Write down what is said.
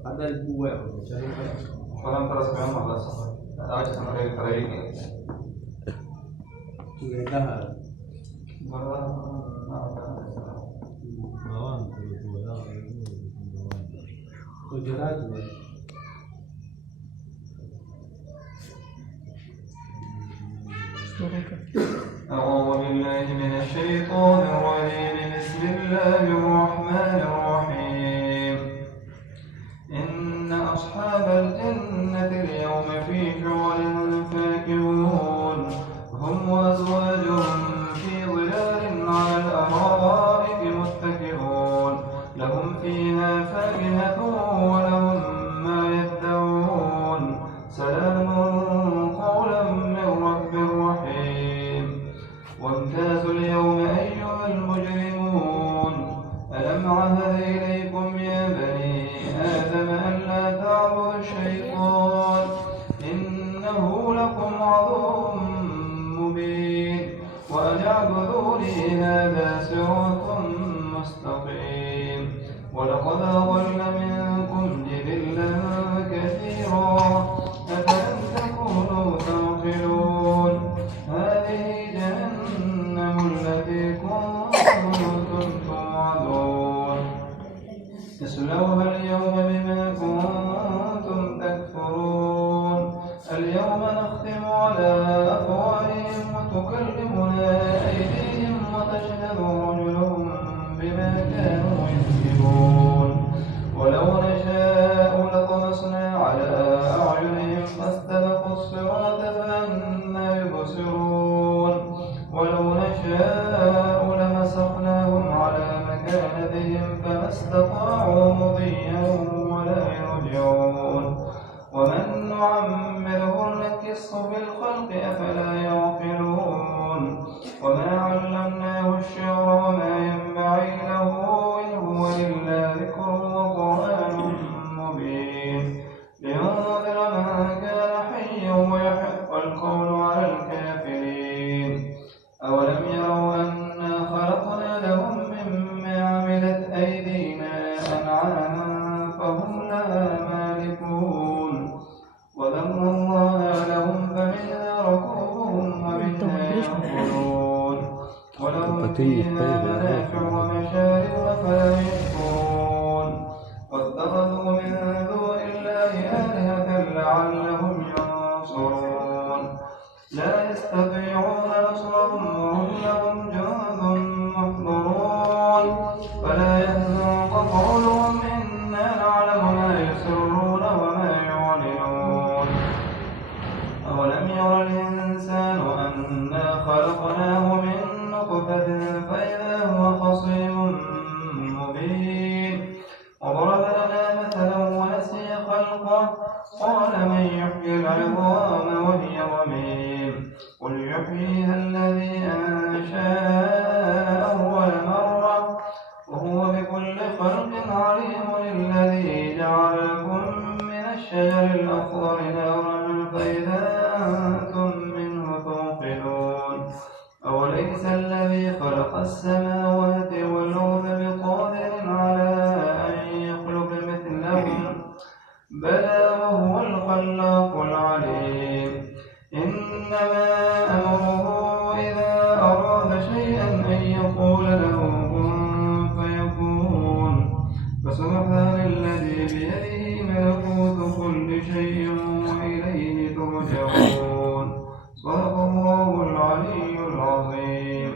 ada dua saya Falan terus memang malas. Ada aja sama kayak ini. sudah bawang Gujarat أعوذ بالله من الشيطان الرجيم بسم الله الرحمن الرحيم إن أصحاب الجنة اليوم في شغل فاكهون هم وأزواجهم في ظلال على الأرائك متكئون لهم فيها فاكهة ولهم ما يدعون سلام قولا من رب رحيم وامتازوا اليوم أيها المجرمون ألم عهد إليكم يا بني آدم ألا تعبدوا الشيطان إنه لكم عدو مبين وأن اعبدوني هذا صراط مستقيم ولقد أضل منكم جبلا كثيرا أفلم تكونوا تعقلون هذه جهنم التي كنتم توعدون اصلوها اليوم بما كنتم تكفرون اليوم نختم على أفواههم وتكلمنا أيديهم وتشهد أرجلهم بما كانوا يكسبون ولو نشاء لطمسنا على أعينهم فاستبقوا الصراط فأنى يبصرون ولو نشاء لمسخناهم على مكانتهم فما استطاعوا مضيا ولا يرجعون ومن نعمره نكسه في الخلق أفلا يعقلون وما علمناه الشعر وما ينبغي له إن هو إلا ذكر وقرآن مبين لينذر من كان حيا ويحق القول على الكافرين أولم يروا أنا خلقنا لهم مما عملت أيدينا أنعاما فهم لها مالكون وذروا الله لهم فمنها ركوبهم ومنها يأكلون ولهم فيها منافع ومشارب فلا يشكرون واتخذوا من دون الله آلهة لعلهم ينصرون لا يستطيعون نصرهم وهم لهم جند محضرون فلا يحزنك قولهم إنا نعلم ما يسرون وما يعلنون أولم ير الإنسان أنا خلقناه من نطفة فإذا هو خصيم مبين وضرب لنا مثلا ونسي خلقه قال من يحيي العظام وهي رميم قل يحييها الذي أنشأها أول مرة وهو بكل خلق عليم الذي جعل لكم من الشجر الأخضر نارا فإذا أنتم منه توقدون أوليس الذي خلق السماوات والأرض بقادر على أن يخلق مثلهم بلى وهو الخلاق العليم إنما أمره إذا أراد شيئا أن يقول له كن فيكون فسبحان الذي بيده ملكوت كل شيء وإليه ترجعون صدق الله العلي العظيم